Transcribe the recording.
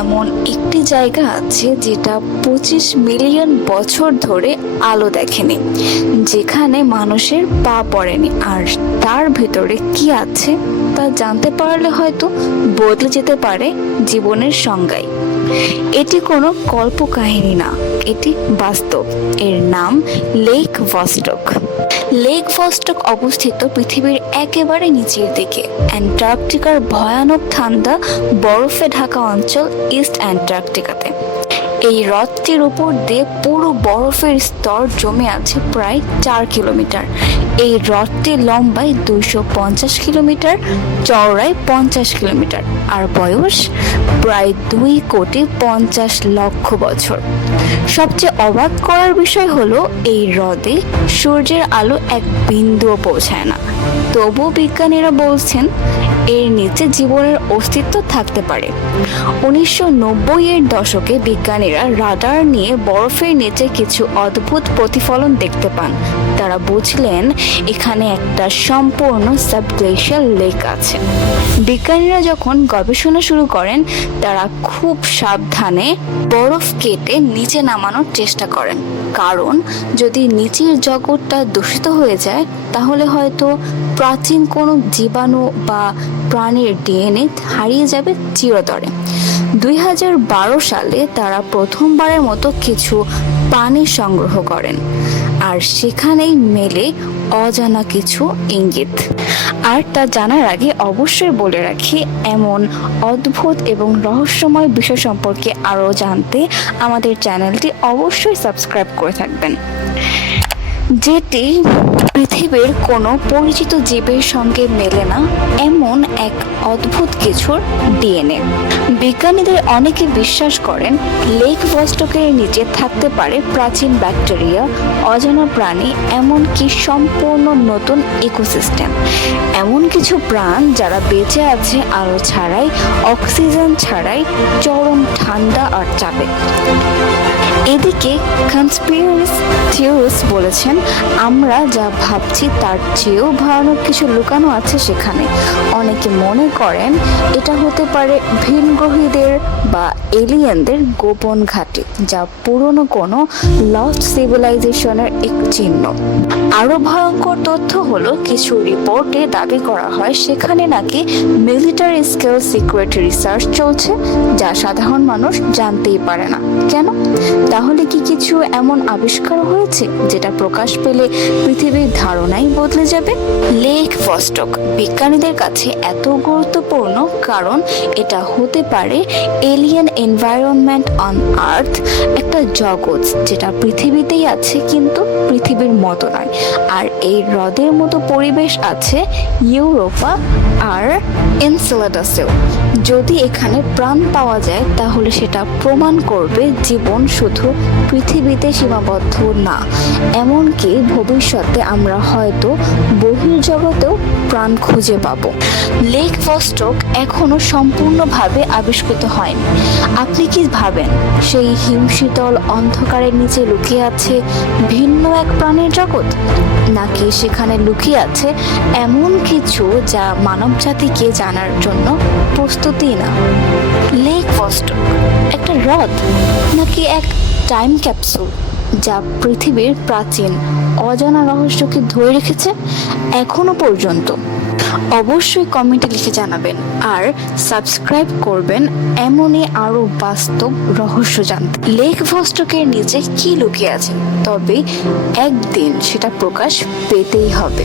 এমন একটি জায়গা আছে যেটা পঁচিশ মিলিয়ন বছর ধরে আলো দেখেনি, যেখানে মানুষের পা পড়েনি। আর তার ভিতরে কি আছে তা জানতে পারলে হয়তো বদলে যেতে পারে জীবনের সংজ্ঞায়। এটি কোনো কল্প কাহিনী না। এটি বাস্তব। এর নাম লেক ভস্টক। লেক ভস্টক অবস্থিত পৃথিবীর একেবারে নিচের দিকে। অ্যান্টার্কটিকার ভয়ানক ঠান্ডা বরফে ঢাকা অঞ্চল ইস্ট অ্যান্টার্কটিকাতে। এই হ্রদটির উপর দিয়ে পুরো বরফের স্তর জমে আছে প্রায় চার কিলোমিটার। এই হ্রদটি লম্বায় দুশো পঞ্চাশ কিলোমিটার, চওড়ায় পঞ্চাশ কিলোমিটার। আর বয়স প্রায় দুই কোটি পঞ্চাশ লক্ষ বছর। সবচেয়ে অবাক করার বিষয় হলো, এই হ্রদে সূর্যের আলো এক বিন্দুও পৌঁছায় না। তবু বিজ্ঞানীরা বলছেন এর নিচে জীবনের অস্তিত্ব থাকতে পারে। উনিশশো এর দশকে বিজ্ঞানীরা রাডার নিয়ে বরফের নিচে কিছু অদ্ভুত প্রতিফলন দেখতে পান। তারা বুঝলেন, এখানে একটা সম্পূর্ণ সাবগ্লেশিয়াল লেক আছে। বিজ্ঞানীরা যখন গবেষণা শুরু করেন, তারা খুব সাবধানে বরফ কেটে নিচে নামানোর চেষ্টা করেন। কারণ, যদি নিচের জগৎটা দূষিত হয়ে যায়, তাহলে হয়তো প্রাচীন কোনো জীবাণু বা প্রাণীর ডিএনএ হারিয়ে যাবে চিরতরে। দুই হাজার বারো সালে তারা প্রথমবারের মতো কিছু পানি সংগ্রহ করেন, আর সেখানেই মেলে অজানা কিছু ইঙ্গিত। আর তা জানার আগে অবশ্যই বলে রাখি, এমন অদ্ভুত এবং রহস্যময় বিষয় সম্পর্কে আরও জানতে আমাদের চ্যানেলটি অবশ্যই সাবস্ক্রাইব করে থাকবেন। যেটি পৃথিবীর কোনো পরিচিত জীবের সঙ্গে মেলে না এমন এক অদ্ভুত কিছুর ডিএনএ। বিজ্ঞানীদের অনেকে বিশ্বাস করেন, লেক ভস্টকের নিচে থাকতে পারে প্রাচীন ব্যাকটেরিয়া, অজানা প্রাণী, এমনকি সম্পূর্ণ নতুন ইকোসিস্টেম। এমন কিছু প্রাণ যারা বেঁচে আছে আলো ছাড়াই, অক্সিজেন ছাড়াই, চরম ঠান্ডা আর চাপে। এদিকে কনস্পিরাস থিওরিস বলেছেন, আমরা যা ভাবছি, তার চেয়েও ভয়ানক কিছু লুকানো আছে সেখানে। অনেকে মনে করেন এটা হতে পারে ভিনগ্রহীদের বা এলিয়েনদের গোপন ঘাঁটি, যা পুরনো কোনো লস্ট সিভিলাইজেশনের এক চিহ্ন। আরও ভয়ঙ্কর তথ্য হলো, কিছু রিপোর্টে দাবি করা হয়, সেখানে নাকি মিলিটারি স্কেল সিক্রেট রিসার্চ চলছে, যা সাধারণ মানুষ জানতেই পারে না। কেন? তাহলে কি কিছু এমন আবিষ্কার হয়েছে, যেটা প্রকাশ পেলে পৃথিবীর ধারণাই বদলে যাবে। লেক ফস্টক, বিজ্ঞানীদের কাছে এত গুরুত্বপূর্ণ কারণ এটা হতে পারে এলিয়েন এনভায়রনমেন্ট অন আর্থ একটা জগৎ যেটা পৃথিবীতেই আছে কিন্তু পৃথিবীর মতো নয়। আর এই হ্রদের মতো পরিবেশ আছে ইউরোপা আর এনসেলাডাসেও। যদি এখানে প্রাণ পাওয়া যায়, তাহলে সেটা প্রমাণ করবে জীবন শুধু পৃথিবীতে সীমাবদ্ধ না। এমনকি ভবিষ্যতে আমরা হয়তো বহির্জগতেও প্রাণ খুঁজে পাব। লেক ফস্টক এখনও সম্পূর্ণভাবে আবিষ্কৃত হয়নি। আপনি কি ভাবেন, সেই হিমশীতল অন্ধকারের নিচে লুকিয়ে আছে ভিন্ন এক প্রাণের জগৎ? নাকি সেখানে লুকিয়ে আছে এমন কিছু যা মানবজাতিকে জানার জন্য প্রস্তুতি না। লেক ভস্টক একটা হ্রদ নাকি এক টাইম ক্যাপসুল যা পৃথিবীর প্রাচীন অজানা রহস্যকে ধরে রেখেছে এখনও পর্যন্ত। অবশ্যই কমেন্টে লিখে জানাবেন আর সাবস্ক্রাইব করবেন এমনই আরও বাস্তব রহস্য জানতে। লেক ভস্টকের নিচে কি লুকিয়ে আছে? তবে একদিন সেটা প্রকাশ পেতেই হবে।